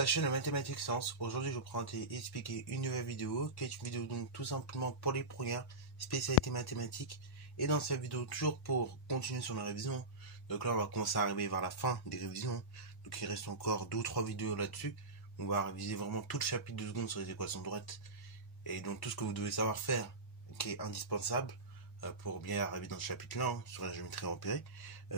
la chaîne de Mathématiques Sciences. Aujourd'hui, je vais vous présenter et expliquer une nouvelle vidéo, qui est une vidéo donc tout simplement pour les premières spécialités mathématiques. Et dans cette vidéo, toujours pour continuer sur la révision. Donc là, on va commencer à arriver vers la fin des révisions. Donc il reste encore 2 ou 3 vidéos là-dessus. On va réviser vraiment tout le chapitre de seconde sur les équations droites. Et donc tout ce que vous devez savoir faire, qui est indispensable pour bien arriver dans ce chapitre-là, hein, sur la géométrie empirique.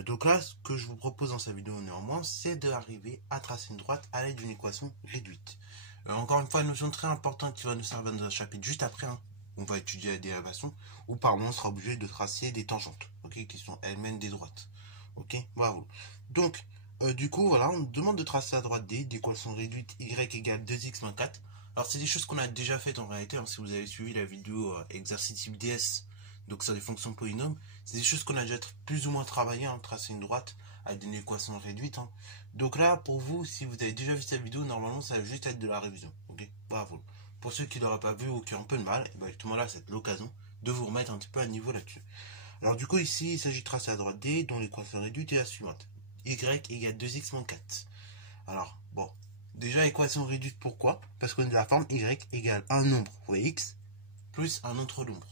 Donc là, ce que je vous propose dans cette vidéo néanmoins, c'est d'arriver à tracer une droite à l'aide d'une équation réduite. Encore une fois, une notion très importante qui va nous servir dans un chapitre juste après, hein, on va étudier la dérivation, où par moment on sera obligé de tracer des tangentes, ok, qui sont elles-mêmes des droites. Ok, bravo. Donc, du coup, voilà, on nous demande de tracer la droite D, d'équation réduite y égale 2x moins 4. Alors, c'est des choses qu'on a déjà faites en réalité, hein, si vous avez suivi la vidéo exercice type DS, donc sur les fonctions polynômes, c'est des choses qu'on a déjà plus ou moins travaillé, hein, tracer une droite avec une équation réduite. Hein. Donc là, pour vous, si vous avez déjà vu cette vidéo, normalement, ça va juste être de la révision. Ok, bravo. Pour ceux qui ne l'auraient pas vu ou qui ont un peu de mal, et bien, justement là, c'est l'occasion de vous remettre un petit peu à niveau là-dessus. Alors du coup, ici, il s'agit de tracer la droite D, dont l'équation réduite est la suivante. Y égale 2x moins 4. Alors, bon, déjà, équation réduite, pourquoi? Parce qu'on a la forme Y égale un nombre fois X plus un autre nombre.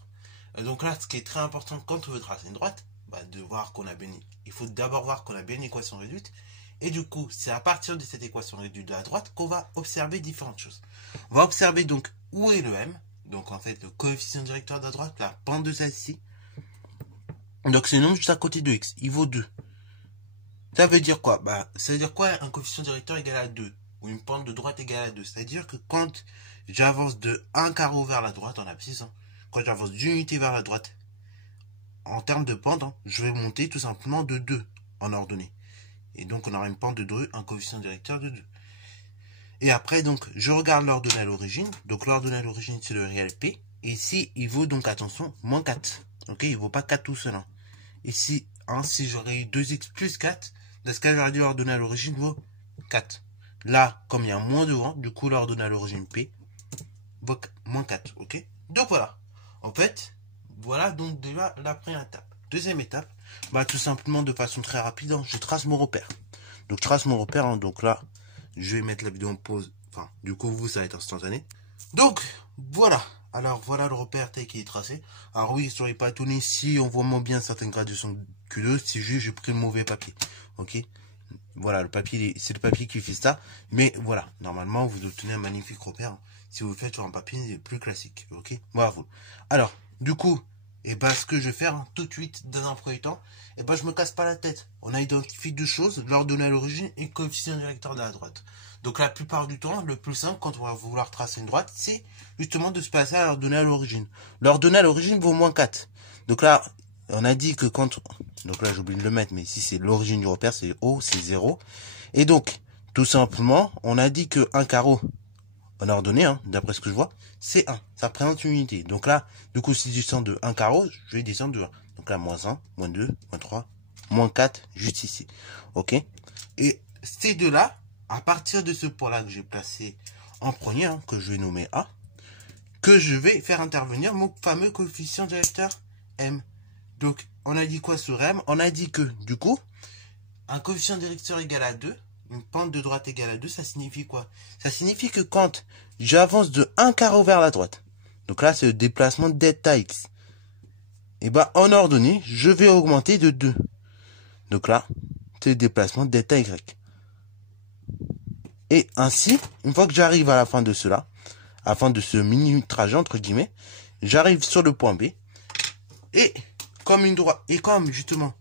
Donc là, ce qui est très important quand on veut tracer une droite, de voir qu'on a bien, il faut d'abord voir qu'on a bien une équation réduite. Et du coup, c'est à partir de cette équation réduite de la droite qu'on va observer différentes choses. On va observer donc où est le M, donc en fait le coefficient directeur de la droite, la pente de celle-ci. Donc c'est le nombre juste à côté de X, il vaut 2. Ça veut dire quoi? Ça veut dire quoi un coefficient directeur égal à 2, ou une pente de droite égale à 2. C'est-à-dire que quand j'avance de 1 carreau vers la droite en abscisse, hein, quand j'avance d'une unité vers la droite, en termes de pente, hein, je vais monter tout simplement de 2 en ordonnée. Et donc on aura une pente de 2, un coefficient directeur de 2. Et après, donc, je regarde l'ordonnée à l'origine. Donc l'ordonnée à l'origine, c'est le réel P. Et ici, il vaut donc, attention, moins 4. Ok, il ne vaut pas 4 tout seul. Hein. Ici, hein, si j'aurais eu 2x plus 4, dans ce cas, j'aurais dit l'ordonnée à l'origine vaut 4. Là, comme il y a un moins devant, du coup, l'ordonnée à l'origine P vaut moins 4. Ok, donc voilà. En fait, voilà donc déjà la première étape. Deuxième étape, tout simplement de façon très rapide, hein, je trace mon repère. Donc je trace mon repère, hein, donc là, je vais mettre la vidéo en pause. Enfin, du coup, vous, ça va être instantané. Donc, voilà. Alors, voilà le repère tel qu'il est tracé. Alors oui, soyez pas étonnés si on voit moins bien certaines gradations Q2, si juste j'ai pris le mauvais papier. Ok. Voilà, le papier, c'est le papier qui fait ça. Mais voilà, normalement, vous obtenez un magnifique repère. Hein, si vous le faites sur un papier plus classique. Ok. Bravo. Alors, du coup, ce que je vais faire, hein, tout de suite, dans un premier temps, je me casse pas la tête. On a identifié deux choses, l'ordonnée à l'origine et le coefficient directeur de la droite. Donc la plupart du temps, le plus simple quand on va vouloir tracer une droite, c'est justement de se passer à l'ordonnée à l'origine. L'ordonnée à l'origine vaut moins 4. Donc là, on a dit que quand... Donc là, j'ai oublié de le mettre, mais ici, c'est l'origine du repère, c'est O, c'est 0. Et donc, tout simplement, on a dit que un carreau en ordonnée, hein, d'après ce que je vois, c'est 1. Ça représente une unité. Donc là, du coup, si je descends de 1 carreau, je vais descendre de 1. Donc là, moins 1, moins 2, moins 3, moins 4, juste ici. Ok. Et ces deux-là, à partir de ce point-là que j'ai placé en premier, hein, que je vais nommer A, que je vais faire intervenir mon fameux coefficient directeur M. Donc, on a dit quoi sur M? On a dit que, du coup, un coefficient directeur égal à 2, une pente de droite égale à 2, ça signifie quoi? Ça signifie que quand j'avance de 1 carreau vers la droite, donc là, c'est le déplacement de delta x, et en ordonnée, je vais augmenter de 2. Donc là, c'est le déplacement de delta y. Et ainsi, une fois que j'arrive à la fin de cela, à la fin de ce mini trajet, entre guillemets, j'arrive sur le point B, et comme une droite, et comme justement,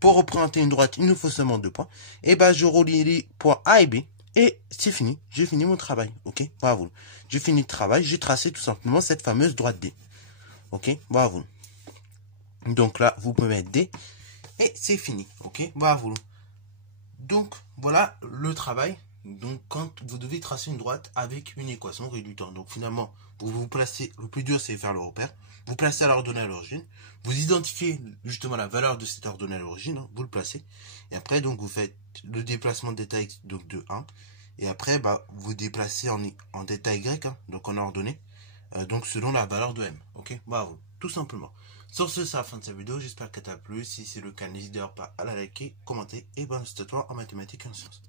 pour représenter une droite, il nous faut seulement 2 points, je relie les points A et B, et c'est fini, j'ai fini mon travail, ok, bravo. J'ai fini le travail, j'ai tracé tout simplement cette fameuse droite D, ok, bravo. Donc là, vous pouvez mettre D, et c'est fini, ok, bravo. Donc, voilà le travail. Donc, quand vous devez tracer une droite avec une équation réduite. Donc, finalement, vous vous placez, le plus dur, c'est faire le repère. Vous placez à l'ordonnée à l'origine. Vous identifiez justement la valeur de cette ordonnée à l'origine. Hein, vous le placez. Et après, donc, vous faites le déplacement de delta x donc de 1. Et après, vous déplacez en delta y, hein, donc en ordonnée. Donc, selon la valeur de m. Ok, bravo. Tout simplement. Sur ce, c'est la fin de cette vidéo. J'espère qu'elle t'a plu. Si c'est le cas, n'hésite pas à la liker, commenter. Et c'est à toi en mathématiques et en sciences.